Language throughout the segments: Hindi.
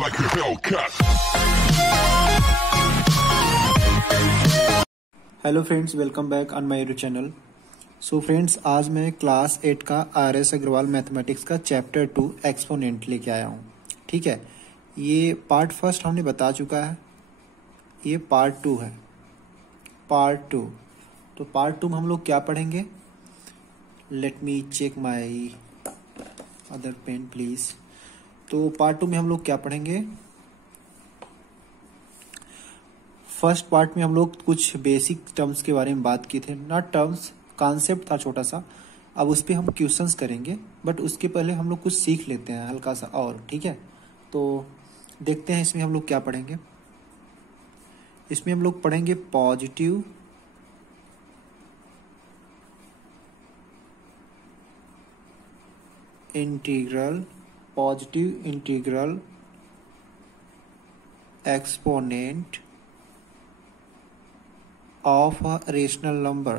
like a Hellcat. Hello friends, welcome back on my YouTube channel. So friends, आज मैं क्लास 8 का RS अग्रवाल मैथमेटिक्स का चैप्टर 2 एक्सपोनेंट लेके आया हूँ। ठीक है, ये पार्ट फर्स्ट हमने बता चुका है, ये पार्ट 2 है। पार्ट 2, तो पार्ट 2 में हम लोग क्या पढ़ेंगे? Let me check my other pen please. तो पार्ट 2 में हम लोग क्या पढ़ेंगे? फर्स्ट पार्ट में हम लोग कुछ बेसिक टर्म्स के बारे में बात की थे, नॉट टर्म्स, कॉन्सेप्ट था छोटा सा। अब उस पर हम क्वेश्चंस करेंगे, बट उसके पहले हम लोग कुछ सीख लेते हैं हल्का सा और। ठीक है, तो देखते हैं इसमें हम लोग क्या पढ़ेंगे। इसमें हम लोग पढ़ेंगे positive integral, positive integral exponent of a rational number,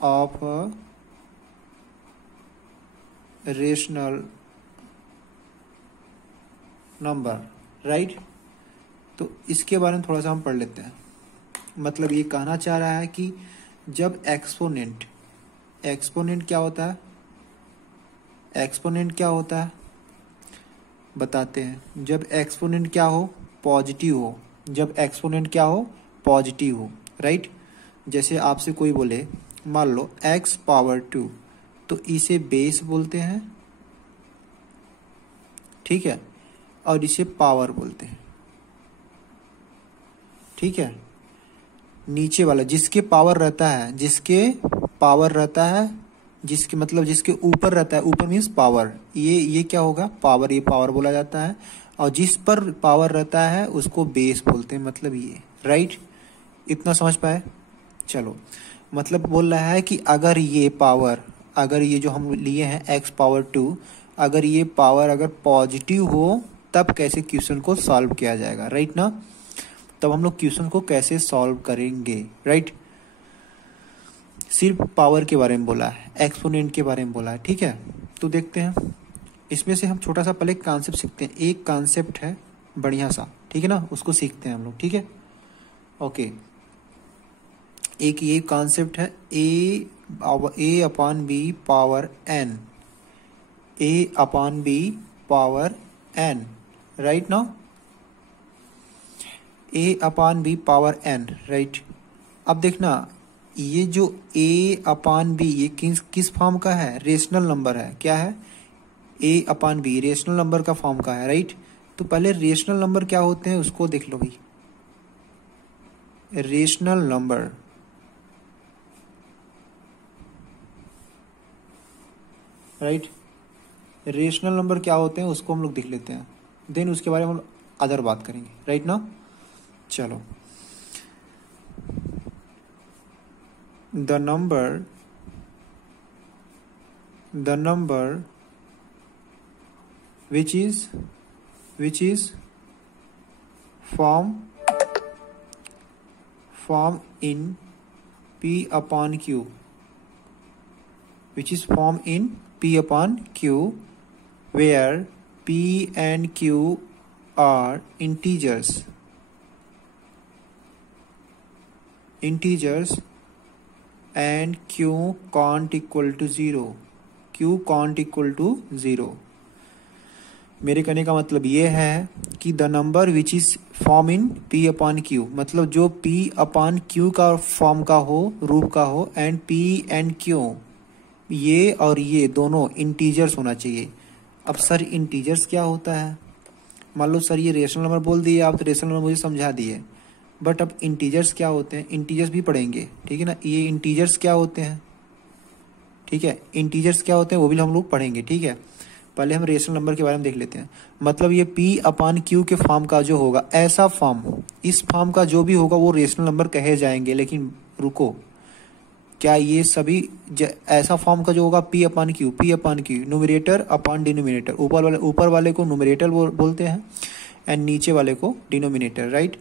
of a rational number, right? तो इसके बारे में थोड़ा सा हम पढ़ लेते हैं। मतलब ये कहना चाह रहा है कि जब एक्सपोनेंट क्या होता है? एक्सपोनेंट क्या होता है बताते हैं। जब एक्सपोनेंट क्या हो? पॉजिटिव हो। जब एक्सपोनेंट क्या हो? पॉजिटिव हो, राइट? जैसे आपसे कोई बोले, मान लो x पावर 2, तो इसे बेस बोलते हैं, ठीक है, और इसे पावर बोलते हैं, ठीक है। नीचे वाला जिसके पावर रहता है, जिसके मतलब जिसके ऊपर रहता है, ऊपर मीन्स पावर, ये क्या होगा? पावर, ये पावर बोला जाता है। और जिस पर पावर रहता है उसको बेस बोलते हैं, मतलब ये, राइट? इतना समझ पाए? चलो, मतलब बोल रहा है कि अगर ये पावर, अगर ये जो हम लिए हैं x पावर 2, अगर ये पावर अगर पॉजिटिव हो तब कैसे क्वेश्चन को सॉल्व किया जाएगा, राइट ना? तब हम लोग क्वेश्चन को कैसे सॉल्व करेंगे, राइट? सिर्फ पावर के बारे में बोला है, एक्सपोनेंट के बारे में बोला है, ठीक है। तो देखते हैं, इसमें से हम छोटा सा पहले कॉन्सेप्ट सीखते हैं। एक कॉन्सेप्ट है बढ़िया सा, ठीक है ना, उसको सीखते हैं हम लोग, ठीक है, ओके। एक ये कॉन्सेप्ट है a upon B power n, a upon B power n, right ना? a upon B power n, right? अब देखना, ये जो a अपॉन बी, ये किस फॉर्म का है? रेशनल नंबर है। क्या है? a upon B rational number का फॉर्म का है, राइट? तो पहले रेशनल नंबर क्या होते हैं उसको देख लो भाई। Rational number, right? Rational number क्या होते हैं उसको हम लोग देख लेते हैं, देन उसके बारे में हम अदर बात करेंगे, राइट ना? चलो, the number which is form in p upon q, which is form in p upon q, where p and q are integers and q can't equal to 0। मेरे कहने का मतलब ये है कि the number which is form in p upon q, मतलब जो p अपॉन q का फॉर्म का हो, रूप का हो, एंड p एंड q, ये और ये दोनों इंटीजर्स होना चाहिए। अब सर इंटीजर्स क्या होता है? मान लो सर ये रेशनल नंबर बोल दिए आप, तो रेशनल नंबर मुझे समझा दिए, बट अब इंटीजर्स क्या होते हैं? इंटीजर्स भी पढ़ेंगे, ठीक है ना? ये इंटीजर्स क्या होते हैं, ठीक है, इंटीजर्स क्या होते हैं वो भी हम लोग पढ़ेंगे, ठीक है। पहले हम रेशनल नंबर के बारे में देख लेते हैं। मतलब ये p अपॉन q के फॉर्म का जो होगा, ऐसा फॉर्म, इस फॉर्म का जो भी होगा वो रेशनल नंबर कहे जाएंगे। लेकिन रुको, क्या ये सभी ऐसा फॉर्म का जो होगा p upon q, numerator upon denominator, ऊपर वाले को न्यूमरेटर बोलते हैं एंड नीचे वाले को डिनोमिनेटर, राइट?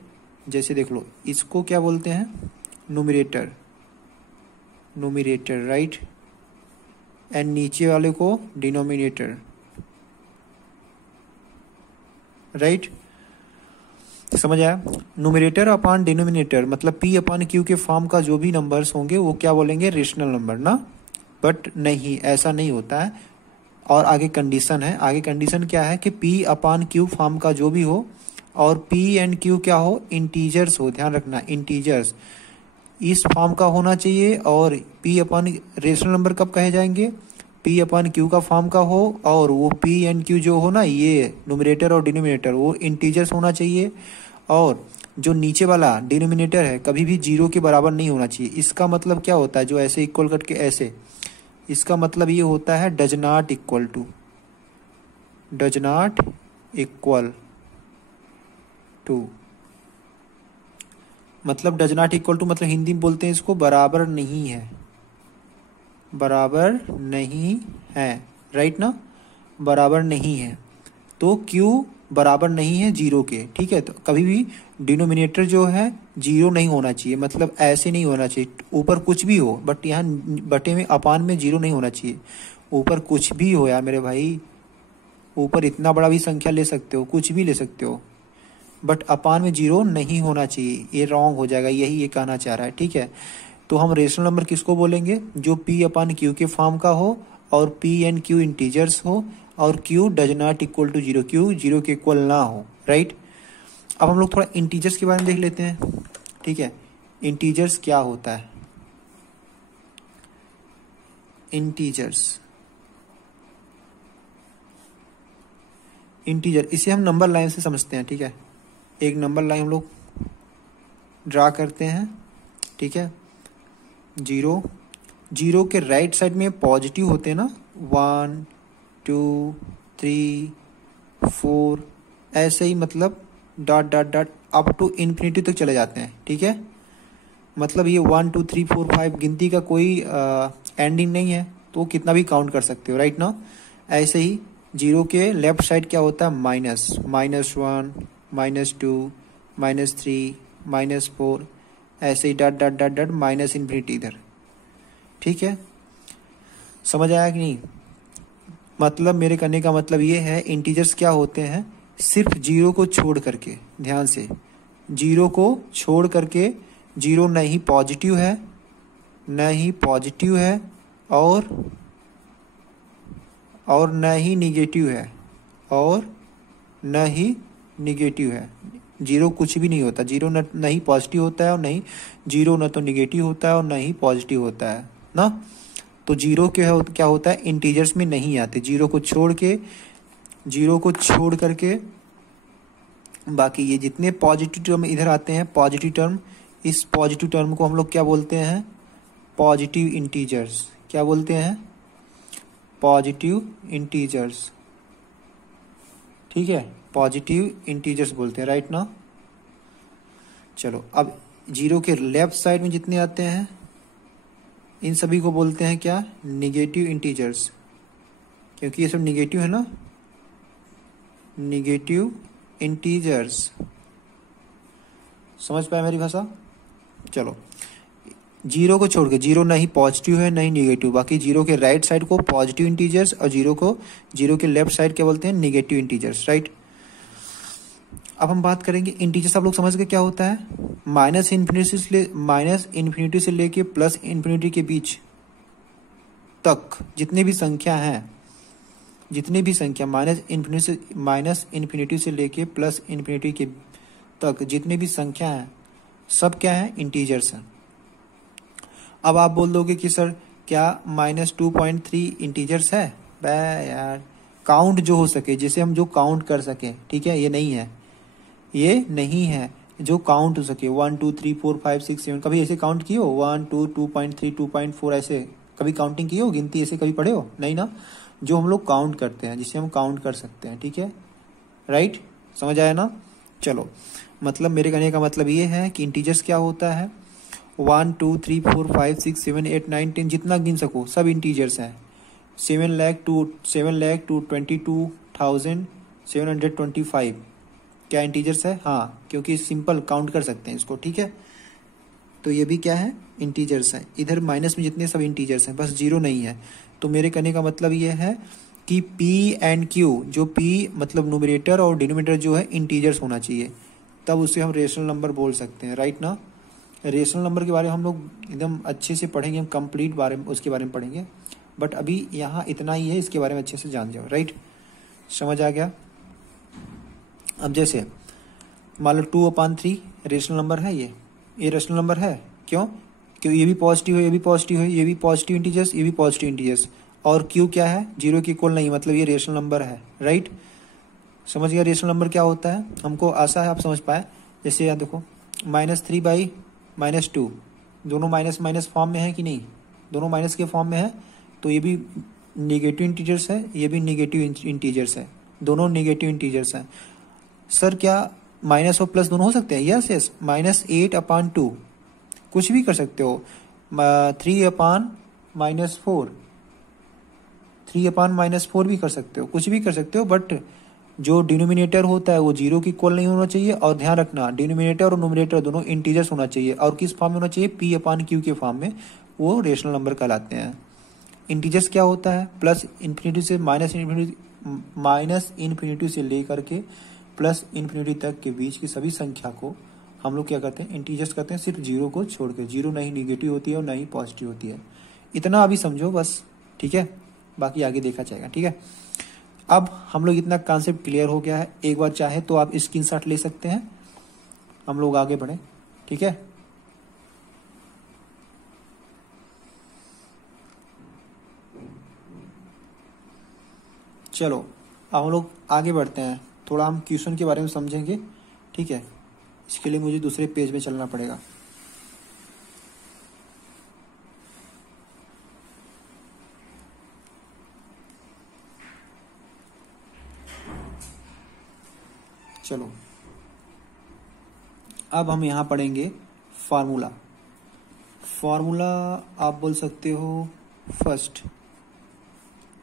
जैसे देख लो, इसको क्या बोलते हैं? Numerator, right? एंड नीचे वाले को डिनोमिनेटर, राइट? समझ आया? न्यूमरेटर अपॉन डिनोमिनेटर मतलब P अपॉन Q के फॉर्म का जो भी नंबर्स होंगे वो क्या बोलेंगे, रेशनल नंबर ना। बट नहीं, ऐसा नहीं होता है। और आगे कंडीशन है, आगे कंडीशन क्या है कि P अपॉन Q फॉर्म का जो भी हो और P एंड Q क्या हो, इंटीजर्स हो। ध्यान रखना, इंटीजर्स इस फॉर्म का होना चाहिए। और P अपॉन रेशनल नंबर कब कहे जाएंगे, P अपॉन Q का फॉर्म का हो और वो P एंड Q जो हो ना, ये न्यूमरेटर और डिनोमिनेटर वो इंटीजर्स होना चाहिए। और जो नीचे वाला डिनोमिनेटर है कभी भी 0 के बराबर नहीं होना चाहिए। इसका मतलब क्या होता है, जो ऐसे इक्वल करके ऐसे, इसका मतलब ये होता है does not equal to, does not equal to मतलब डज नॉट इक्वल टू मतलब हिंदी में बोलते हैं इसको बराबर नहीं है, बराबर नहीं है, राइट ना, बराबर नहीं है। तो Q बराबर नहीं है 0 के, ठीक है। तो कभी भी डिनोमिनेटर जो है 0 नहीं होना चाहिए, मतलब ऐसे नहीं होना चाहिए, ऊपर कुछ भी हो बट यहाँ बटे में अपान में 0 नहीं होना चाहिए। ऊपर कुछ भी हो यार मेरे भाई, ऊपर इतना बड़ा भी संख्या ले सकते हो, कुछ भी ले सकते हो, बट अपान में 0 नहीं होना चाहिए, ये रॉन्ग हो जाएगा, यही ये कहना चाह रहा है, ठीक है। तो हम रेशनल नंबर किसको बोलेंगे, जो P अपॉन Q के फॉर्म का हो और P एंड Q इंटीजर्स हो और Q does not equal to 0, Q 0 के इक्वल ना हो, राइट। अब हम लोग थोड़ा इंटीजर्स के बारे में देख लेते हैं, ठीक है। इंटीजर्स क्या होता है, इंटीजर्स, इंटीजर इसे हम नंबर लाइन से समझते हैं, ठीक है। एक नंबर लाइन हम लोग ड्रा करते हैं, ठीक है। 0 0 के राइट साइड में पॉजिटिव होते हैं ना, 1 2 3 4 ऐसे ही, मतलब dot dot dot up to infinity तक चले जाते हैं, ठीक है। मतलब ये 1 2 3 4 5 गिनती का कोई एंडिंग नहीं है, तो कितना भी काउंट कर सकते हो, राइट ना। ऐसे ही 0 के लेफ्ट साइड क्या होता है, माइनस, -1 -2 -3 -4 ऐसे ही dot dot dot dot minus infinity इधर, ठीक है। समझ आया कि नहीं? मतलब मेरे कहने का मतलब ये है, इंटीजर्स क्या होते हैं, सिर्फ 0 को छोड़ करके, ध्यान से 0 को छोड़ करके, 0 न ही पॉजिटिव है, न ही पॉजिटिव है और न ही निगेटिव है, और न ही निगेटिव है। 0 कुछ भी नहीं होता, 0 न ही पॉजिटिव होता है और नहीं 0 न तो निगेटिव होता है और न ही पॉजिटिव होता है ना। तो 0 क्या होता है, इंटीजर्स में नहीं आते। 0 को छोड़ के, 0 को छोड़ करके बाकी ये जितने पॉजिटिव टर्म इधर आते हैं, पॉजिटिव टर्म, इस पॉजिटिव टर्म को हम लोग क्या बोलते हैं, पॉजिटिव इंटीजर्स। क्या बोलते हैं, पॉजिटिव इंटीजर्स, ठीक है, पॉजिटिव इंटीजर्स बोलते हैं, राइट ना। चलो अब 0 के लेफ्ट साइड में जितने आते हैं इन सभी को बोलते हैं क्या, निगेटिव इंटीजर्स, क्योंकि ये सब निगेटिव है ना, निगेटिव इंटीजर्स। समझ पाए मेरी भाषा? चलो 0 को छोड़ के, 0 ना ही पॉजिटिव है ना ही निगेटिव, बाकी 0 के राइट साइड को पॉजिटिव इंटीजर्स और 0 के लेफ्ट साइड क्या बोलते हैं, निगेटिव इंटीजर्स, राइट। अब हम बात करेंगे इंटीजर्स, आप लोग समझ गए क्या होता है। माइनस इन्फिनिटी से लेके प्लस इन्फिनिटी के बीच तक जितने भी संख्या हैं, जितने भी संख्या माइनस इन्फिनिटी से लेके प्लस इन्फिनिटी के तक जितने भी संख्या हैं, सब क्या है, इंटीजर्स हैं। अब आप बोल दोगे कि सर क्या -2.3 इंटीजर्स है? बे यार, काउंट जो हो सके, जिसे हम जो काउंट कर सके, ठीक है, ये नहीं है, ये नहीं है जो काउंट हो सके। 1 2 3 4 5 6 7 कभी ऐसे काउंट किए हो? 1 2 2.3 2.4 ऐसे कभी काउंटिंग की हो, गिनती ऐसे कभी पढ़े हो? नहीं ना। जो हम लोग काउंट करते हैं, जिसे हम काउंट कर सकते हैं, ठीक है, राइट। समझ आया ना। चलो मतलब मेरे कहने का मतलब ये है कि इंटीजर्स क्या होता है, 1 2 3 4 5 6 7 8 9 10 जितना गिन सको सब इंटीजर्स हैं। 7,22,725 क्या इंटीजर्स है? हाँ, क्योंकि सिंपल काउंट कर सकते हैं इसको, ठीक है। तो ये भी क्या है, इंटीजर्स है। इधर माइनस में जितने सब इंटीजर्स हैं, बस 0 नहीं है। तो मेरे कहने का मतलब ये है कि P एंड Q, जो P मतलब न्यूमरेटर और डिनोमिनेटर जो है इंटीजर्स होना चाहिए। तब उसे हम रेशनल नंबर बोल सकते हैं, राइट ना। रेशनल नंबर के बारे में हम लोग एकदम अच्छे से पढ़ेंगे, हम कंप्लीट बारे में उसके बारे में पढ़ेंगे, बट अभी यहाँ इतना ही है, इसके बारे में अच्छे से जान जाओ, राइट। समझ आ गया। अब जैसे मान लो 2/3 रेशनल नंबर है, ये रेशनल नंबर है। क्यों? क्योंकि ये भी पॉजिटिव है, ये भी पॉजिटिव है, ये भी पॉजिटिव इंटीजर्स, ये भी पॉजिटिव इंटीजर्स, और क्यू क्या है, 0 के इक्वल नहीं, मतलब ये रेशनल नंबर है, राइट। समझ गया रेशनल नंबर क्या होता है, हमको आशा है आप समझ पाए। जैसे यहाँ देखो -3/-2, दोनों माइनस माइनस फॉर्म में है कि नहीं, दोनों माइनस के फॉर्म में है, तो ये भी नेगेटिव इंटीजर्स है, ये भी नेगेटिव इंटीजर्स है, दोनों नेगेटिव इंटीजर्स हैं। सर क्या माइनस और प्लस दोनों हो सकते हैं? यस यस, -8/2 कुछ भी कर सकते हो, 3/-4, 3/-4 भी कर सकते हो, कुछ भी कर सकते हो, बट जो डिनोमिनेटर होता है वो 0 की इक्वल नहीं होना चाहिए। और ध्यान रखना डिनोमिनेटर और नोमिनेटर दोनों इंटीजर्स होना चाहिए, और किस फॉर्म में होना चाहिए, P/Q के फॉर्म में, वो रेशनल नंबर कहलाते हैं। इंटीजर्स क्या होता है, प्लस इन्फिनिटी से माइनस इन्फिनिटी से लेकर के प्लस इन्फिनिटी तक के बीच की सभी संख्या को हम लोग क्या करते हैं, इंटीजर्स करते हैं, सिर्फ 0 को छोड़ के। 0 नहीं निगेटिव होती है और नहीं पॉजिटिव होती है, इतना अभी समझो बस, ठीक है, बाकी आगे देखा जाएगा, ठीक है। अब हम लोग इतना कॉन्सेप्ट क्लियर हो गया है, एक बार चाहे तो आप स्क्रीनशॉट ले सकते हैं, हम लोग आगे बढ़े, ठीक है। चलो अब हम लोग आगे बढ़ते हैं, थोड़ा हम क्वेश्चन के बारे में समझेंगे, ठीक है। इसके लिए मुझे दूसरे पेज में चलना पड़ेगा। चलो अब हम यहाँ पढ़ेंगे फार्मूला। फार्मूला आप बोल सकते हो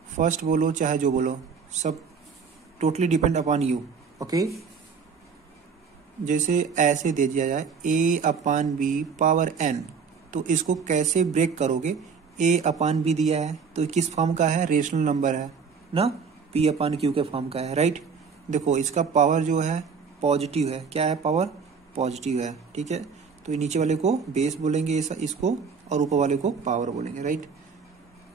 फर्स्ट बोलो चाहे जो बोलो, सब totally depend upon you, okay. जैसे ऐसे दे दिया जाए A/B⁴n, तो इसको कैसे ब्रेक करोगे, A/B दिया है तो किस फॉर्म का है, रेशनल नंबर है ना, P/Q के फॉर्म का है, राइट। देखो इसका पावर जो है पॉजिटिव है, क्या है, पावर पॉजिटिव है, ठीक है। तो नीचे वाले को बेस बोलेंगे इसको, और ऊपर वाले को पावर बोलेंगे, राइट।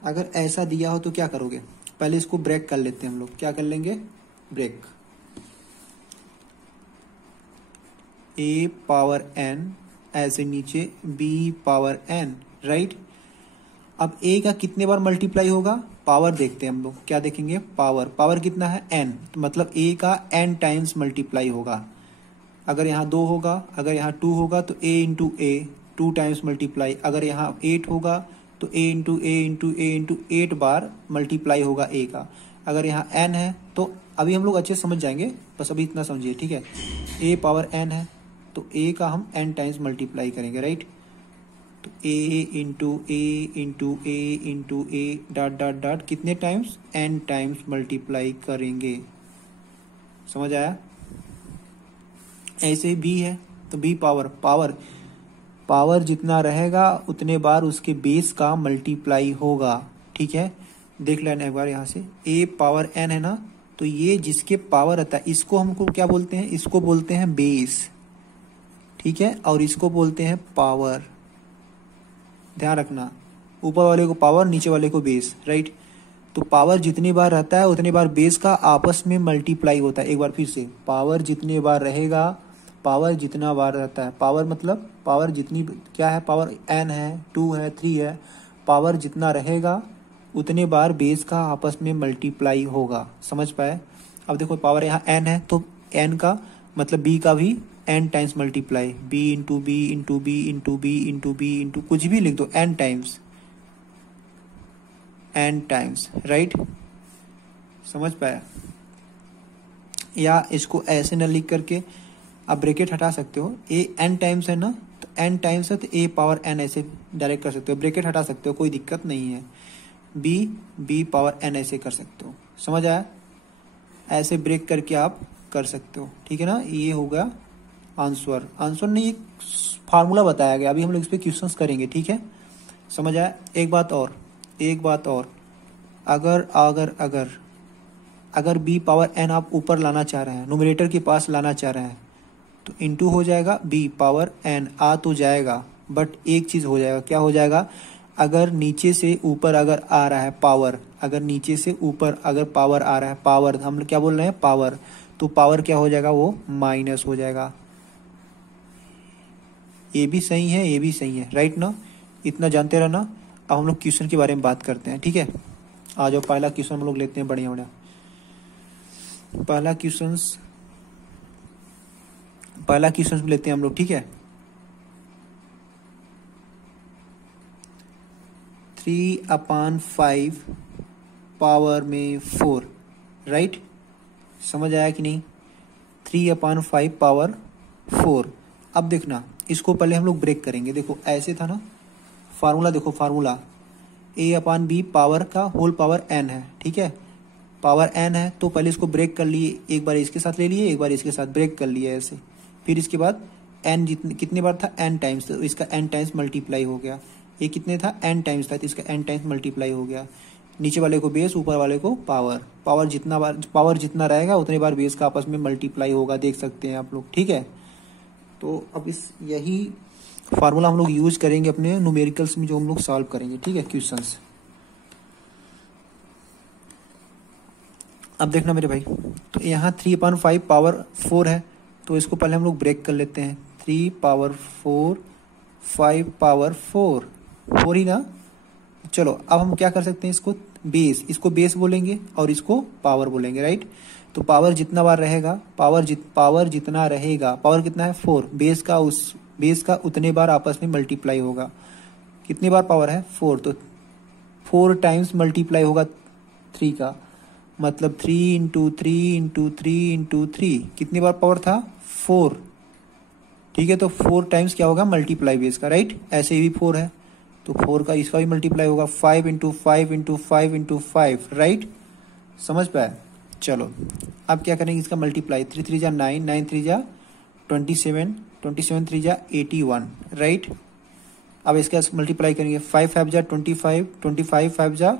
अगर ऐसा दिया हो तो क्या करोगे, पहले इसको ब्रेक कर लेते हैं हम लोग, क्या कर लेंगे, ब्रेक। A/n ऐसे नीचे B/n, राइट। अब A का कितने बार मल्टीप्लाई होगा, पावर देखते हैं हम लोग, क्या देखेंगे, पावर कितना है, n, तो मतलब A का n टाइम्स मल्टीप्लाई होगा। अगर यहाँ 2 होगा, अगर यहाँ 2 होगा तो A into A 2 times multiply, अगर यहाँ 8 होगा तो A into A into A into 8 bar multiply होगा A का। अगर यहाँ n है तो अभी हम लोग अच्छे से समझ जाएंगे, बस अभी इतना समझिए, ठीक है। A/n है तो A का हम n टाइम्स मल्टीप्लाई करेंगे, राइट। तो A into A into A into A dot dot dot कितने टाइम्स, n टाइम्स मल्टीप्लाई करेंगे, समझ आया। ऐसे B है तो B पावर जितना रहेगा उतने बार उसके बेस का मल्टीप्लाई होगा, ठीक है। देख लेना एक बार यहाँ से, A/n है ना, तो ये जिसके पावर आता है इसको हमको क्या बोलते हैं, इसको बोलते हैं बेस, ठीक है, और इसको बोलते हैं पावर। ध्यान रखना, ऊपर वाले को पावर, नीचे वाले को बेस, राइट। तो पावर जितनी बार रहता है उतनी बार बेस का आपस में मल्टीप्लाई होता है। एक बार फिर से, पावर जितनी बार रहेगा, पावर जितना बार रहता है, पावर मतलब पावर जितनी, क्या है, पावर n है, 2 है, 3 है, पावर जितना रहेगा उतने बार बेस का आपस में मल्टीप्लाई होगा, समझ पाए। अब देखो पावर यहाँ n है तो n का मतलब b का भी n times multiply, b into B into B into B into B into कुछ भी लिख दो, n टाइम्स, राइट, समझ पाया। या इसको ऐसे न लिख करके आप ब्रैकेट हटा सकते हो, a n टाइम्स है ना, तो n टाइम्स है तो A/n ऐसे डायरेक्ट कर सकते हो, ब्रैकेट हटा सकते हो, कोई दिक्कत नहीं है। B/n ऐसे कर सकते हो, समझ आया। ऐसे ब्रेक करके आप कर सकते हो, ठीक है ना। ये होगा आंसर नहीं, एक फार्मूला बताया गया, अभी हम लोग इस पे क्वेश्चंस करेंगे, ठीक है, समझ आया। एक बात और, अगर B/n आप ऊपर लाना चाह रहे हैं, न्यूमरेटर के पास लाना चाह रहे हैं, तो इंटू हो जाएगा बी पावर एन, आ तो जाएगा बट एक चीज हो जाएगा, क्या हो जाएगा, अगर नीचे से ऊपर अगर आ रहा है पावर, अगर नीचे से ऊपर अगर पावर आ रहा है, पावर हम लोग क्या बोल रहे हैं पावर, तो पावर क्या हो जाएगा, वो माइनस हो जाएगा। ये भी सही है, ये भी सही है, राइट ना, इतना जानते रहना। अब हम लोग क्वेश्चन के बारे में बात करते हैं, ठीक है। आ जाओ पहला क्वेश्चन हम लोग लेते हैं, बढ़िया बढ़िया। पहला क्वेश्चन लेते हैं हम लोग, ठीक है। 3/5 पावर में 4, राइट, समझ आया कि नहीं, 3/5 पावर 4। अब देखना, इसको पहले हम लोग ब्रेक करेंगे, देखो ऐसे था ना फार्मूला, देखो फार्मूला a/b पावर का होल पावर n है, ठीक है, पावर n है, तो पहले इसको ब्रेक कर लिए, एक बार इसके साथ ले लिए, एक बार इसके साथ ब्रेक कर लिए ऐसे, फिर इसके बाद n कितने बार था, n टाइम्स, तो इसका n टाइम्स मल्टीप्लाई हो गया, ये कितने था n टाइम्स था, तो इसका n टाइम्स मल्टीप्लाई हो गया, नीचे वाले को बेस, ऊपर वाले को पावर, पावर जितना रहेगा उतने बार बेस का आपस में मल्टीप्लाई होगा, देख सकते हैं आप लोग, ठीक है। तो अब इस यही फार्मूला हम लोग यूज करेंगे अपने न्यूमेरिकल्स में जो हम लोग सॉल्व करेंगे, ठीक है, क्वेश्चंस। अब देखना मेरे भाई, तो यहाँ 3/5 पावर 4 है, तो इसको पहले हम लोग ब्रेक कर लेते हैं, 3 पावर 4 5 पावर 4 ही ना। चलो अब हम क्या कर सकते हैं, इसको बेस, इसको बेस बोलेंगे और इसको पावर बोलेंगे, राइट। तो पावर जितना बार रहेगा, पावर जितना रहेगा, पावर कितना है 4, बेस का उतने बार आपस में मल्टीप्लाई होगा, कितनी बार पावर है 4, तो 4 टाइम्स मल्टीप्लाई होगा 3 का, मतलब 3 इंटू 3 इंटू 3 इंटू 3, कितनी बार पावर था 4, ठीक है। तो 4 टाइम्स क्या होगा मल्टीप्लाई बेस का, राइट, ऐसे ही भी 4 है तो 4 का इसका भी मल्टीप्लाई होगा, 5 इंटू 5 इंटू 5 इंटू 5, राइट, समझ पाए। चलो अब क्या करेंगे, इसका मल्टीप्लाई, 3 3 जा 9, 9 3 जा 27, 27 3 जा 81, राइट। अब इसका मल्टीप्लाई करेंगे, 5 5 जा 25, 25 5 जा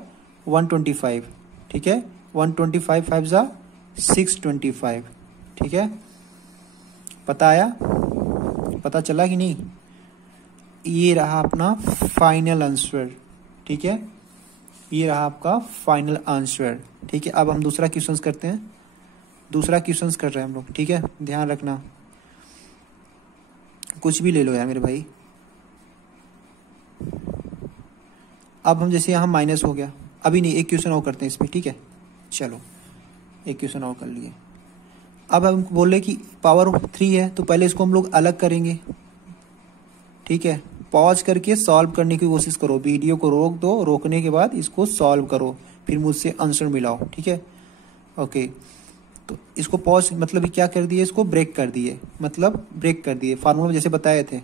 125, ठीक है, 125 5 जा 625, ठीक है। पता आया, पता चला कि नहीं, ये रहा अपना फाइनल आंसर, ठीक है, ये रहा आपका फाइनल आंसर, ठीक है। अब हम दूसरा क्वेश्चन करते हैं, दूसरा क्वेश्चन कर रहे हैं हम लोग, ठीक है, ध्यान रखना, कुछ भी ले लो यार मेरे भाई। अब हम जैसे यहाँ माइनस हो गया, अभी नहीं, एक क्वेश्चन और करते हैं इसमें, ठीक है, चलो एक क्वेश्चन और कर लिए। अब हम बोले कि पावर 3 है, तो पहले इसको हम लोग अलग करेंगे, ठीक है, पॉज करके सॉल्व करने की कोशिश करो, वीडियो को रोक दो, रोकने के बाद इसको सॉल्व करो, फिर मुझसे आंसर मिलाओ, ठीक है, ओके। तो इसको पॉज मतलब क्या कर दिए, इसको ब्रेक कर दिए, मतलब ब्रेक कर दिए, फार्मूला में जैसे बताए थे,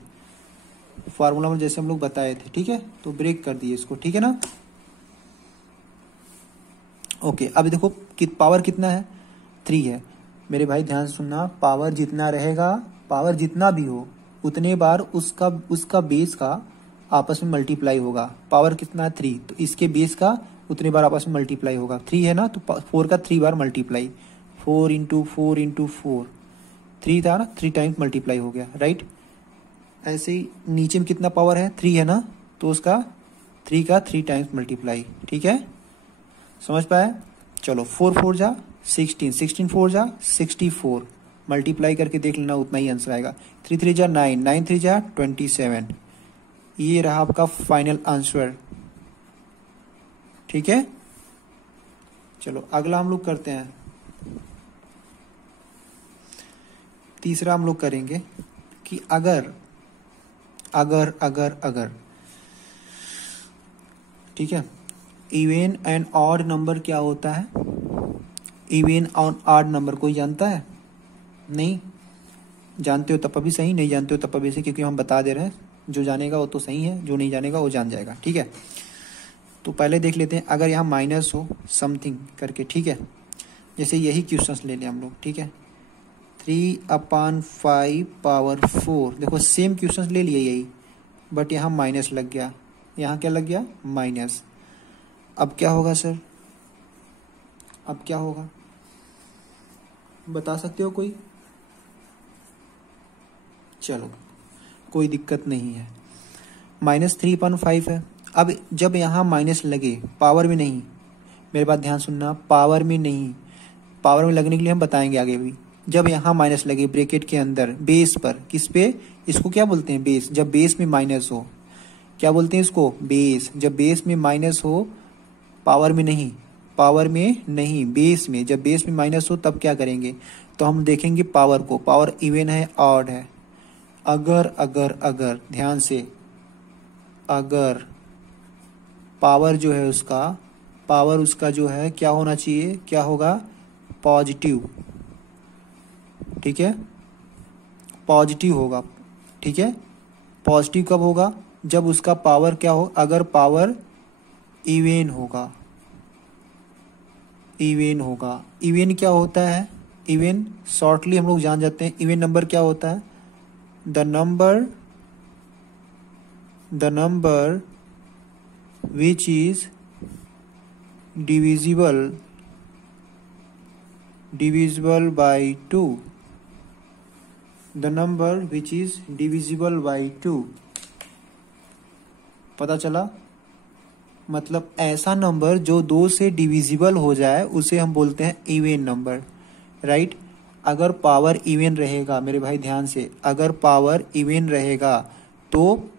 फार्मूला में जैसे हम लोग बताए थे, ठीक है, तो ब्रेक कर दिए इसको, ठीक है ना, ओके। अब देखो पावर कितना है, 3 है मेरे भाई, ध्यान सुनना, पावर जितना रहेगा, पावर जितना भी हो उतने बार उसका बेस का आपस में मल्टीप्लाई होगा, पावर कितना है 3, तो इसके बेस का उतने बार आपस में मल्टीप्लाई होगा, 3 है ना, तो 4 का 3 बार मल्टीप्लाई, 4 इंटू 4 इंटू 4, 3 था ना, 3 टाइम्स मल्टीप्लाई हो गया, राइट। ऐसे ही नीचे में कितना पावर है 3 है ना, तो उसका 3 का 3 टाइम्स मल्टीप्लाई, ठीक है, समझ पाए। चलो 4 4 जा 16, 16 4 जा 64, मल्टीप्लाई करके देख लेना, उतना ही आंसर आएगा, 3 3 जा 9, 9 3 जा 27, ये रहा आपका फाइनल आंसर, ठीक है। चलो अगला हम लोग करते हैं, तीसरा हम लोग करेंगे कि अगर अगर अगर अगर ठीक है, इवन एंड ऑड नंबर क्या होता है, इवन और ऑड नंबर कोई जानता है, नहीं जानते हो तब भी सही, नहीं जानते हो तब भी सही, क्योंकि हम बता दे रहे हैं, जो जानेगा वो तो सही है, जो नहीं जानेगा वो जान जाएगा, ठीक है। तो पहले देख लेते हैं, अगर यहाँ माइनस हो समथिंग करके, ठीक है, जैसे यही क्वेश्चंस ले लें हम लोग, ठीक है, 3/5 पावर 4, देखो सेम क्वेश्चंस ले लिए यही, बट यहाँ माइनस लग गया, यहाँ क्या लग गया माइनस। अब क्या होगा सर, अब क्या होगा बता सकते हो कोई, चलो कोई दिक्कत नहीं है। -3/5 है। अब जब यहाँ माइनस लगे, पावर में नहीं, मेरे बात ध्यान सुनना, पावर में नहीं, पावर में लगने के लिए हम बताएंगे आगे भी। जब यहाँ माइनस लगे ब्रैकेट के अंदर बेस पर, किस पे, इसको क्या बोलते हैं, बेस। जब बेस में माइनस हो, क्या बोलते हैं इसको, बेस। जब बेस में माइनस हो, पावर में नहीं, पावर में नहीं, बेस में। जब बेस में माइनस हो तब क्या करेंगे, तो हम देखेंगे पावर को, पावर इवन है ऑड है। अगर अगर अगर ध्यान से, अगर पावर जो है उसका, पावर उसका जो है क्या होना चाहिए, क्या होगा, पॉजिटिव, ठीक है, पॉजिटिव होगा, ठीक है। पॉजिटिव कब होगा, जब उसका पावर क्या हो, अगर पावर इवन होगा, इवन होगा। इवन क्या होता है, इवन शॉर्टली हम लोग जान जाते हैं, इवन नंबर क्या होता है, the number which is divisible by 2, the number which is divisible by 2। पता चला, मतलब ऐसा नंबर जो 2 से डिविजिबल हो जाए उसे हम बोलते हैं इवन नंबर, राइट। अगर पावर इवन रहेगा, मेरे भाई ध्यान से, अगर पावर इवन रहेगा तो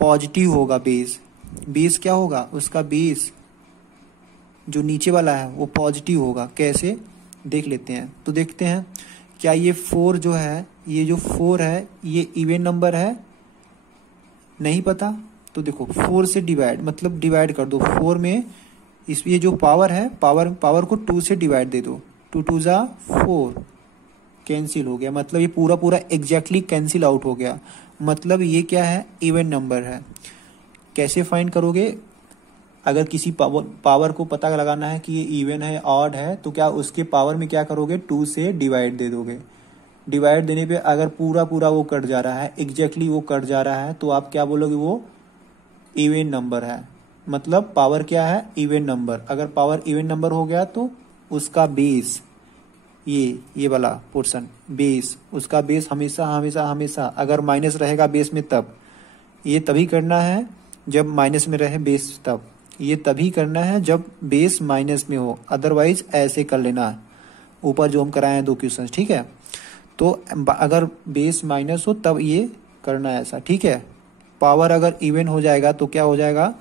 पॉजिटिव होगा बेस। बेस क्या होगा उसका, बेस जो नीचे वाला है वो पॉजिटिव होगा। कैसे, देख लेते हैं। तो देखते हैं, क्या ये 4 जो है, ये जो 4 है ये इवन नंबर है, नहीं पता, तो देखो 4 से डिवाइड, मतलब डिवाइड कर दो 4 में, इस ये जो पावर है, पावर को 2 से डिवाइड दे दो, 2 2 जा 4, कैंसिल हो गया, मतलब ये पूरा पूरा एग्जैक्टली कैंसिल आउट हो गया। मतलब ये क्या है, इवन नंबर है। कैसे फाइंड करोगे, अगर किसी पावर को पता लगाना है कि ये इवन है ऑड है, तो क्या उसके पावर में क्या करोगे, 2 से डिवाइड दे दोगे। डिवाइड देने पे अगर पूरा पूरा वो कट जा रहा है, एग्जैक्टली वो कट जा रहा है, तो आप क्या बोलोगे, वो इवन नंबर है। मतलब पावर क्या है, इवन नंबर। अगर पावर इवन नंबर हो गया तो उसका बेस, ये वाला पोर्शन बेस, उसका बेस हमेशा हमेशा हमेशा, अगर माइनस रहेगा बेस में तब, ये तभी करना है जब माइनस में रहे बेस, तब ये तभी करना है जब बेस माइनस में हो, अदरवाइज ऐसे कर लेना है, ऊपर जो हम कराए हैं 2 क्वेश्चन, ठीक है। तो अगर बेस माइनस हो तब ये करना है ऐसा, ठीक है। पावर अगर इवन हो जाएगा तो क्या हो जाएगा,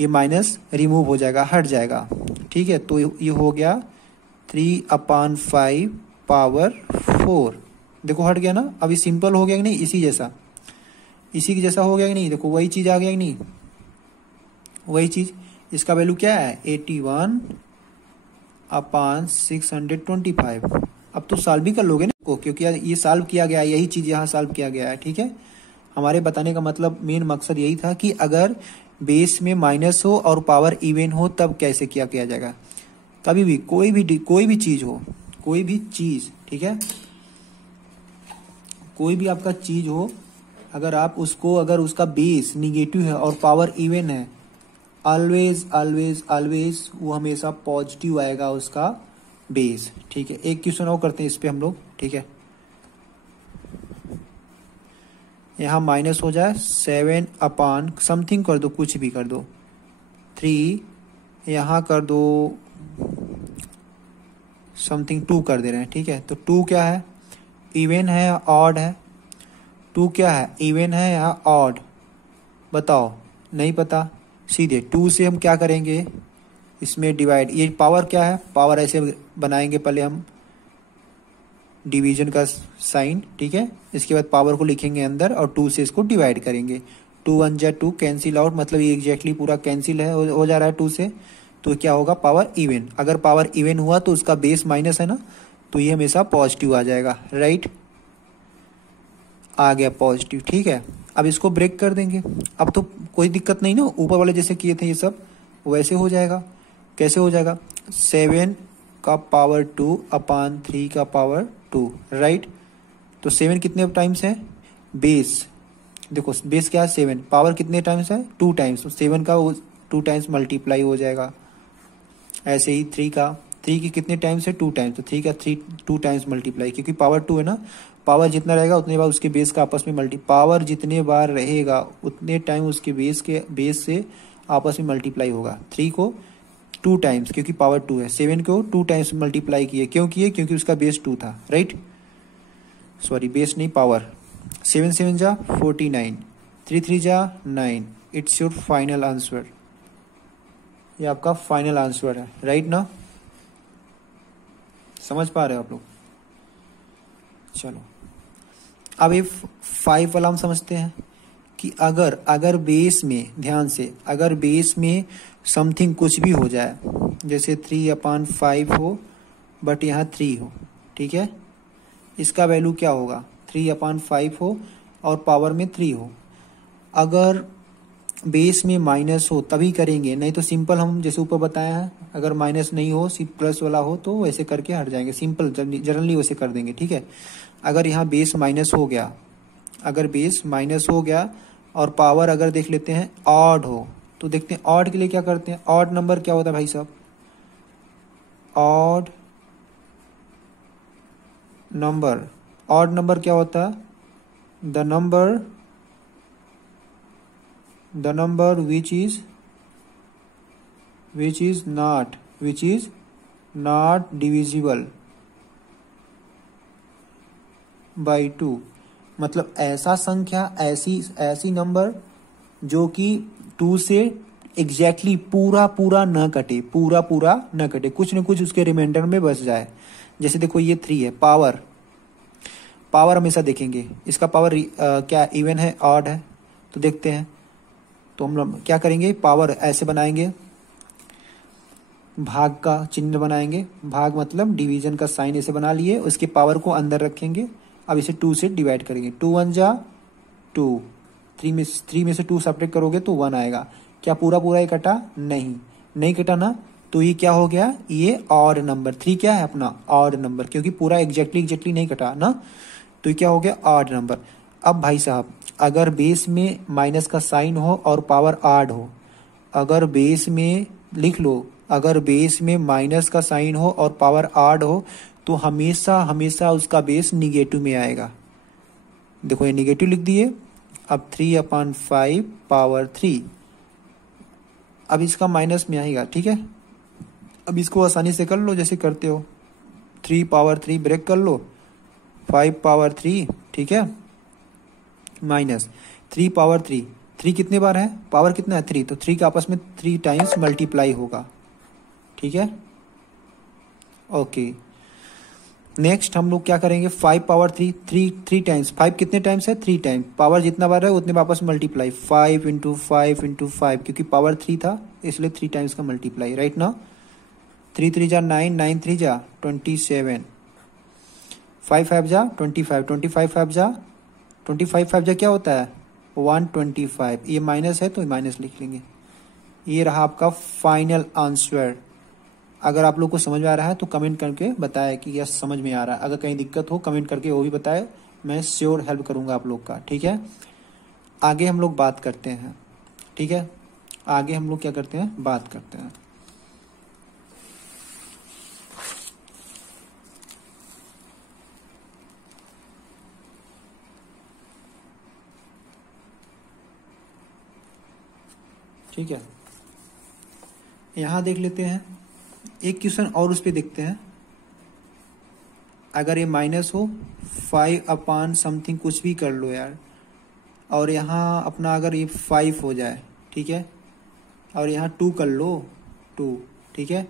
ये माइनस रिमूव हो जाएगा, हट जाएगा, ठीक है। तो ये हो गया 3/5 पावर 4, देखो हट गया ना। अभी सिंपल हो गया कि नहीं, इसी के जैसा हो गया कि नहीं, देखो वही चीज आ गया कि नहीं, वही चीज। इसका वैल्यू क्या है, 81/625। अब तो सॉल्व भी कर लोगे ना को, क्योंकि ये सॉल्व किया गया है, यही चीज यहाँ सॉल्व किया गया है, ठीक है। हमारे बताने का मतलब, मेन मकसद यही था कि अगर बेस में माइनस हो और पावर इवन हो तब कैसे किया जाएगा। कभी भी कोई भी चीज हो, कोई भी चीज, ठीक है, कोई भी आपका चीज हो, अगर आप उसको, अगर उसका बेस निगेटिव है और पावर इवन है, ऑलवेज ऑलवेज ऑलवेज वो हमेशा पॉजिटिव आएगा उसका बेस, ठीक है। एक क्वेश्चन और करते हैं इस पे हम लोग, ठीक है। यहाँ माइनस हो जाए 7 अपान समथिंग कर दो, कुछ भी कर दो, 3, यहाँ कर दो समथिंग 2 कर दे रहे हैं, ठीक है। तो 2 क्या है, इवन है या ऑड है, 2 क्या है, इवन है या ऑड, बताओ, नहीं पता, सीधे 2 से हम क्या करेंगे, इसमें डिवाइड, ये पावर क्या है, पावर ऐसे बनाएंगे पहले हम डिवीजन का साइन, ठीक है। इसके बाद पावर को लिखेंगे अंदर और 2 से इसको डिवाइड करेंगे, 2 1 जा 2, कैंसिल आउट, मतलब ये एग्जैक्टली पूरा कैंसिल है, हो जा रहा है 2 से। तो क्या होगा, पावर इवन। अगर पावर इवन हुआ तो उसका बेस माइनस है ना, तो ये हमेशा पॉजिटिव आ जाएगा, राइट, आ गया पॉजिटिव, ठीक है। अब इसको ब्रेक कर देंगे, अब तो कोई दिक्कत नहीं ना, ऊपर वाले जैसे किए थे ये सब वैसे हो जाएगा। कैसे हो जाएगा, 7 का पावर 2 अपान 3 का पावर 2, राइट। तो 7 कितने टाइम्स है, बेस, देखो बेस क्या है 7, पावर कितने टाइम्स है 2 टाइम्स, तो 7 का 2 टाइम्स मल्टीप्लाई हो जाएगा। ऐसे ही 3 की कितने टाइम्स है 2 टाइम्स, तो 3 का 2 टाइम्स मल्टीप्लाई, क्योंकि पावर 2 है ना, पावर जितना रहेगा उतने बार उसके बेस का आपस में पावर जितने बार रहेगा उतने टाइम उसके बेस से आपस में मल्टीप्लाई होगा। 3 को 2 टाइम्स, क्योंकि पावर 2 है। 7 को 2 टाइम्स मल्टीप्लाई किए, क्यों किए? क्योंकि उसका बेस 2 था, राइट? सॉरी, बेस नहीं, पावर। 7 7 जा 49, 3 3 जा 9। It's your final answer. ये आपका फाइनल आंसर है, राइट ना? समझ पा रहे हो आप लोग? चलो अब ये 5 वाला हम समझते हैं कि अगर बेस में, ध्यान से, अगर बेस में समथिंग कुछ भी हो जाए, जैसे 3/5 हो बट यहाँ 3 हो, ठीक है, इसका वैल्यू क्या होगा? 3/5 हो और पावर में 3 हो। अगर बेस में माइनस हो तभी करेंगे, नहीं तो सिंपल हम जैसे ऊपर बताया है, अगर माइनस नहीं हो सिर्फ प्लस वाला हो तो वैसे करके हट जाएंगे, सिंपल जनरली वैसे कर देंगे, ठीक है। अगर यहाँ बेस माइनस हो गया, अगर बेस माइनस हो गया और पावर अगर देख लेते हैं ऑड हो, तो देखते हैं ऑड के लिए क्या करते हैं। ऑड नंबर क्या होता है भाई साहब? ऑड नंबर क्या होता है? The number which is not divisible by 2। मतलब ऐसा संख्या, ऐसी नंबर जो कि 2 से एग्जैक्टली पूरा न कटे, कुछ न कुछ उसके रिमाइंडर में बच जाए। जैसे देखो ये 3 है, पावर हमेशा देखेंगे, इसका पावर क्या इवन है, ऑड है, तो देखते हैं। तो हम लोग क्या करेंगे, पावर ऐसे बनाएंगे, भाग का चिन्ह बनाएंगे, भाग मतलब डिवीजन का साइन ऐसे बना लिए, उसके पावर को अंदर रखेंगे। अब इसे 2 से डिवाइड करेंगे, 2 1 जा 2, 3 में से 2 सब्ट्रैक्ट करोगे तो 1 आएगा। क्या पूरा ये कटा? नहीं कटा ना, तो ये क्या हो गया? ये ऑड नंबर। 3 क्या है अपना? ऑड नंबर, क्योंकि पूरा एग्जैक्टली नहीं कटा ना, तो ये क्या हो गया? Odd number. अब भाई साहब अगर बेस में माइनस का साइन हो और पावर ऑड हो, अगर बेस में लिख लो, अगर बेस में माइनस का साइन हो और पावर ऑड हो तो हमेशा उसका बेस निगेटिव में आएगा। देखो ये निगेटिव लिख दिए। अब 3/5 पावर 3, अब इसका माइनस में आएगा, ठीक है। अब इसको आसानी से कर लो जैसे करते हो, 3 पावर 3 ब्रेक कर लो, 5 पावर 3, ठीक है, माइनस 3 पावर 3 कितने बार है? पावर कितना है? 3, तो 3 का आपस में 3 टाइम्स मल्टीप्लाई होगा, ठीक है, ओके। नेक्स्ट हम लोग क्या करेंगे, 5 पावर 3 टाइम्स, 5 कितने टाइम्स है? 3 टाइम्स, पावर जितना बार है उतने वापस मल्टीप्लाई, 5 × 5 × 5, क्योंकि पावर 3 था इसलिए 3 टाइम्स का मल्टीप्लाई, राइट ना। 3 3 जा 9, 9 3 जा 27, 5 5 जा 25, 25 5 जा 25 5 जा क्या होता है? 125। ये माइनस है तो माइनस लिख लेंगे। ये रहा आपका फाइनल आंसर। अगर आप लोग को समझ में आ रहा है तो कमेंट करके बताएं कि यस समझ में आ रहा है। अगर कहीं दिक्कत हो कमेंट करके वो भी बताएं, मैं श्योर हेल्प करूंगा आप लोग का, ठीक है। आगे हम लोग बात करते हैं, ठीक है, आगे हम लोग क्या करते हैं, बात करते हैं। ठीक है, यहां देख लेते हैं एक क्वेश्चन और, उस पर देखते हैं। अगर ये माइनस हो, 5 समथिंग कुछ भी कर लो यार, और यहाँ अपना अगर ये 5 हो जाए, ठीक है, और यहाँ 2 कर लो, 2, ठीक है।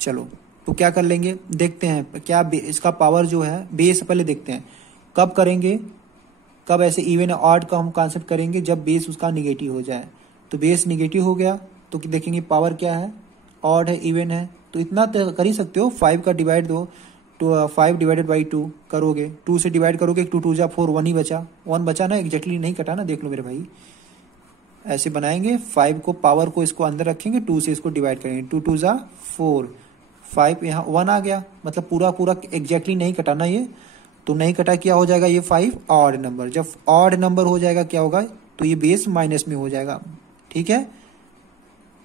चलो तो क्या कर लेंगे, देखते हैं क्या इसका पावर जो है, बेस पहले देखते हैं कब करेंगे, कब ऐसे इवन ऑड का हम कॉन्सेप्ट करेंगे, जब बेस उसका निगेटिव हो जाए। तो बेस निगेटिव हो गया तो देखेंगे पावर क्या है, ऑड है, इवन है, तो इतना कर ही सकते हो, 5 का डिवाइड दो, तो 5 डिवाइडेड बाई 2 करोगे, 2 से डिवाइड करोगे, 2 2 जा 4, 1 ही बचा, 1 बचा ना, एग्जैक्टली नहीं कटा ना, देख लो मेरे भाई। ऐसे बनाएंगे, 5 को पावर को इसको अंदर रखेंगे, 2 से इसको डिवाइड करेंगे, 2 2 जा 4, 5 यहाँ 1 आ गया, मतलब पूरा एग्जैक्टली नहीं कटा ना ये, तो नहीं कटा, क्या हो जाएगा ये 5 ऑड नंबर। जब ऑड नंबर हो जाएगा क्या होगा, तो ये बेस माइनस में हो जाएगा, ठीक है,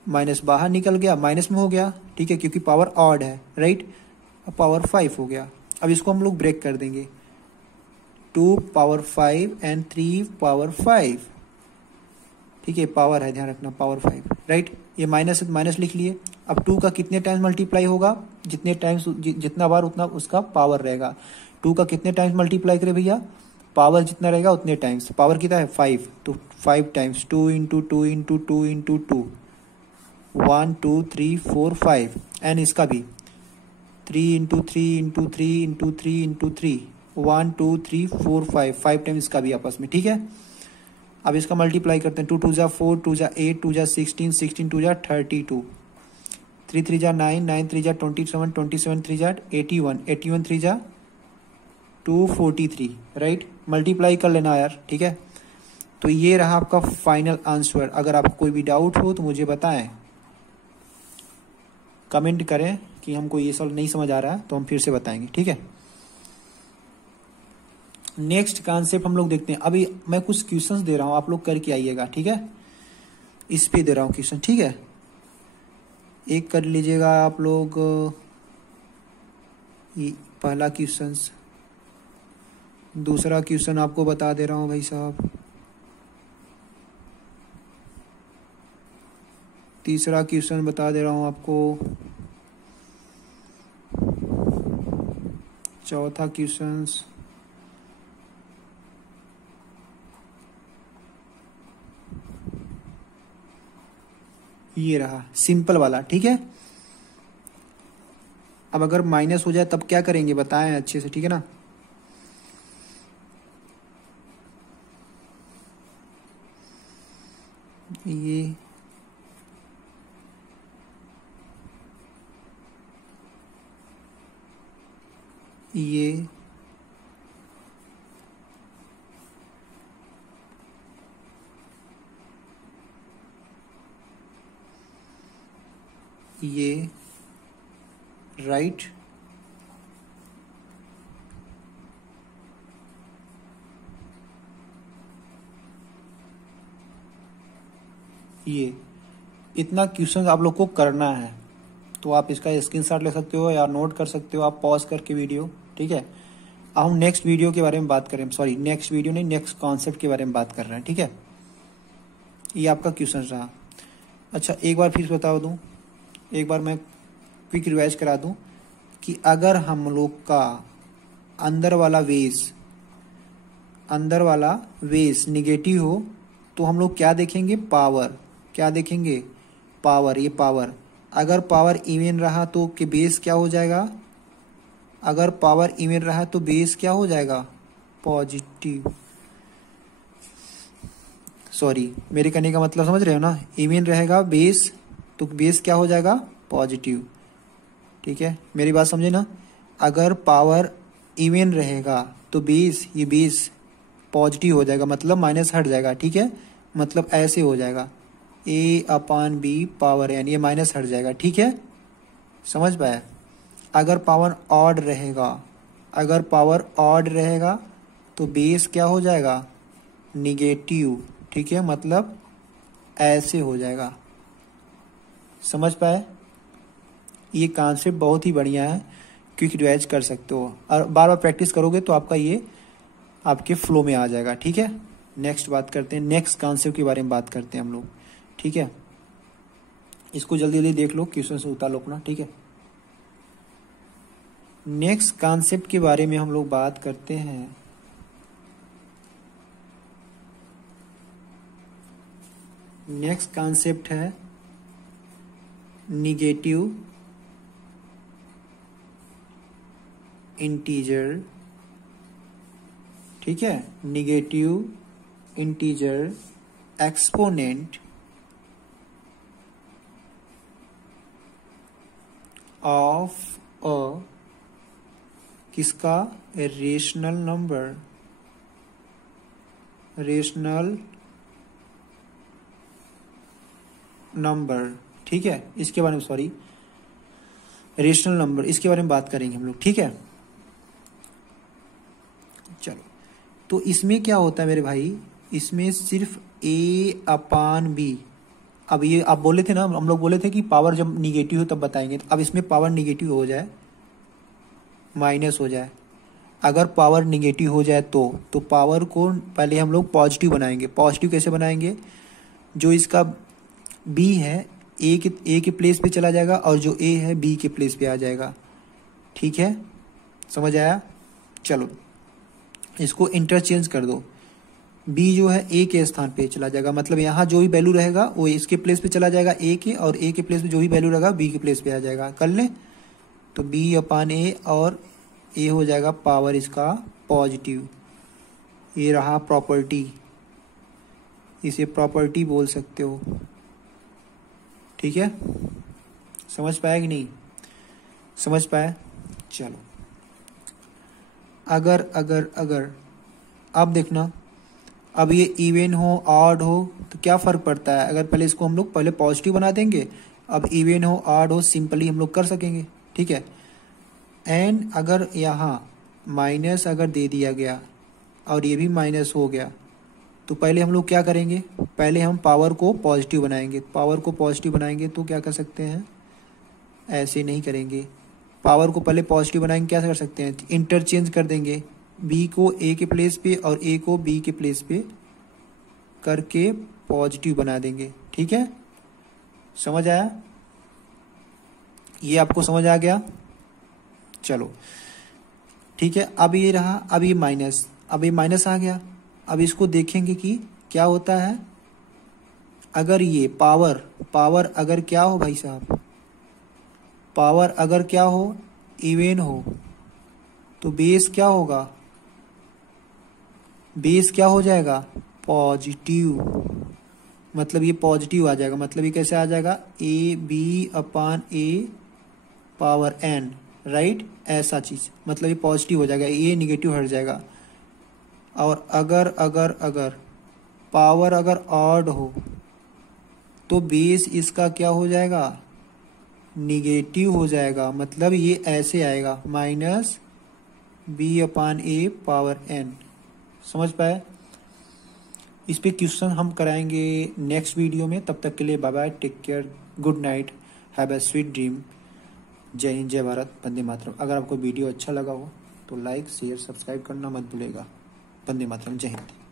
माइनस बाहर निकल गया, माइनस में हो गया, ठीक है, क्योंकि पावर ऑड है, राइट। अब पावर 5 हो गया। अब इसको हम लोग ब्रेक कर देंगे, 2 पावर 5 एंड 3 पावर 5। ठीक है, पावर है, ध्यान रखना, पावर 5, राइट। ये माइनस है तो माइनस लिख लिए। अब 2 का कितने टाइम्स मल्टीप्लाई होगा, जितने टाइम्स जितना बार उतना उसका पावर रहेगा। 2 का कितने टाइम्स मल्टीप्लाई करे भैया, पावर जितना रहेगा उतने टाइम्स। पावर कितना है 5, तो 5 times 2 into 2 into 2 into 2, 1 2 3 4 5। And इसका भी 3 into 3 into 3 into 3 into 3, 1 2 3 4 5, 5 times इसका भी आपस में। ठीक है, अब इसका मल्टीप्लाई करते हैं। 2 2 जा 4, 2 जा 8, 2 जा 16, 16 2 जा 32, 3 3 जा 9, 9 3 जा 27, 27 3 जा 81, 81 3 जा 243, राइट। मल्टीप्लाई कर लेना यार, ठीक है। तो ये रहा आपका फाइनल आंसर। अगर आपको कोई भी डाउट हो तो मुझे बताएं, कमेंट करें कि हमको ये सवाल नहीं समझ आ रहा है तो हम फिर से बताएंगे, ठीक है। नेक्स्ट कॉन्सेप्ट हम लोग देखते हैं। अभी मैं कुछ क्वेश्चंस दे रहा हूं, आप लोग करके आइएगा, ठीक है। इस पे दे रहा हूं क्वेश्चन, ठीक है। एक कर लीजिएगा आप लोग, ये पहला क्वेश्चन। दूसरा क्वेश्चन आपको बता दे रहा हूं भाई साहब। तीसरा क्वेश्चन बता दे रहा हूं आपको। चौथा क्वेश्चन। ये रहा सिंपल वाला, ठीक है। अब अगर माइनस हो जाए तब क्या करेंगे बताएं अच्छे से, ठीक है ना। ये ये राइट, ये इतना क्वेश्चन आप लोग को करना है। तो आप इसका स्क्रीनशॉट ले सकते हो या नोट कर सकते हो आप पॉज करके वीडियो, ठीक है। अब हम नेक्स्ट वीडियो के बारे में बात करें, सॉरी नेक्स्ट वीडियो नहीं, नेक्स्ट कॉन्सेप्ट के बारे में बात कर रहे हैं, ठीक है। ये आपका क्वेश्चन रहा। अच्छा एक बार फिर बता दूं, एक बार मैं क्विक रिवाइज करा दूं कि अगर हम लोग का अंदर वाला वेस निगेटिव हो तो हम लोग क्या देखेंगे, पावर। क्या देखेंगे, पावर। ये पावर, अगर पावर इवन रहा तो कि बेस क्या हो जाएगा, अगर पावर इवन रहा तो बेस क्या हो जाएगा, पॉजिटिव। सॉरी, मेरे कहने का मतलब समझ रहे हो ना, इवन रहेगा बेस तो बेस क्या हो जाएगा, पॉजिटिव। ठीक है, मेरी बात समझे ना। अगर पावर इवन रहेगा तो बेस, ये बेस पॉजिटिव हो जाएगा, मतलब माइनस हट जाएगा, ठीक है। मतलब ऐसे हो जाएगा a/b पावर n, ये माइनस हट जाएगा, ठीक है, समझ पाया। अगर पावर ऑड रहेगा तो बेस क्या हो जाएगा, निगेटिव, ठीक है, मतलब ऐसे हो जाएगा, समझ पाए। ये कॉन्सेप्ट बहुत ही बढ़िया है, क्विक रिवाइज कर सकते हो और बार बार प्रैक्टिस करोगे तो आपका ये आपके फ्लो में आ जाएगा, ठीक है। नेक्स्ट बात करते हैं, नेक्स्ट कॉन्सेप्ट के बारे में बात करते हैं हम लोग, ठीक है। इसको जल्दी जल्दी देख लो, क्वेश्चन से उतार लो अपना, ठीक है। नेक्स्ट कॉन्सेप्ट के बारे में हम लोग बात करते हैं। नेक्स्ट कॉन्सेप्ट है निगेटिव इंटीजर, ठीक है। Negative integer exponent of a किसका, रेशनल नंबर, ठीक है। इसके बारे में, सॉरी, रेशनल नंबर, इसके बारे में बात करेंगे हम लोग, ठीक है। चलो, तो इसमें क्या होता है मेरे भाई, इसमें सिर्फ a/b। अब ये आप बोले थे ना, हम लोग बोले थे कि पावर जब निगेटिव हो तब बताएंगे, तो अब इसमें पावर निगेटिव हो जाए, माइनस हो जाए, अगर पावर निगेटिव हो जाए तो पावर को पहले हम लोग पॉजिटिव बनाएंगे। पॉजिटिव कैसे बनाएंगे? जो इसका b है ए के प्लेस पे चला जाएगा और जो a है b के प्लेस पे आ जाएगा। ठीक है, समझ आया? चलो इसको इंटरचेंज कर दो। b जो है a के स्थान पे चला जाएगा, मतलब यहाँ जो भी वैल्यू रहेगा वो इसके प्लेस पे चला जाएगा a के, और a के प्लेस पे जो भी वैल्यू रहेगा b के प्लेस पे आ जाएगा। कर ले तो b अपान a, और a हो जाएगा पावर इसका पॉजिटिव। ये रहा प्रॉपर्टी, इसे प्रॉपर्टी बोल सकते हो। ठीक है, समझ पाया कि नहीं? समझ पाया? चलो अगर अब देखना, अब ये इवन हो ऑड हो तो क्या फर्क पड़ता है? अगर पहले इसको हम लोग पहले पॉजिटिव बना देंगे, अब इवन हो ऑड हो सिंपली हम लोग कर सकेंगे। ठीक है, एंड अगर यहाँ माइनस अगर दे दिया गया और ये भी माइनस हो गया तो पहले हम लोग क्या करेंगे? पहले हम पावर को पॉजिटिव बनाएंगे। पावर को पॉजिटिव बनाएंगे तो क्या कर सकते हैं? ऐसे नहीं करेंगे, पावर को पहले पॉजिटिव बनाएंगे, क्या कर सकते हैं? इंटरचेंज कर देंगे, b को a के प्लेस पे और a को b के प्लेस पे करके पॉजिटिव बना देंगे। ठीक है, समझ आया? ये आपको समझ आ गया? चलो ठीक है, अब ये रहा, अब ये माइनस आ गया। अब इसको देखेंगे कि क्या होता है। अगर ये पावर अगर क्या हो भाई साहब, पावर अगर क्या हो, इवन हो, तो बेस क्या होगा? बेस क्या हो जाएगा? पॉजिटिव। मतलब ये पॉजिटिव आ जाएगा, मतलब ये कैसे आ जाएगा? A B upon A power N, right? ऐसा चीज, मतलब ये पॉजिटिव हो जाएगा, ये निगेटिव हट जाएगा। और अगर पावर अगर ऑड हो तो बेस इसका क्या हो जाएगा? निगेटिव हो जाएगा, मतलब ये ऐसे आएगा minus B upon A power N. समझ पाए? इस पे क्वेश्चन हम कराएंगे नेक्स्ट वीडियो में। तब तक के लिए bye bye, take care, good night, have a sweet dream. Jai Hind, जय भारत, वंदे मातरम। अगर आपको वीडियो अच्छा लगा हो तो लाइक शेयर सब्सक्राइब करना मत भूलेगा। वंदे मातरम, जय हिंद।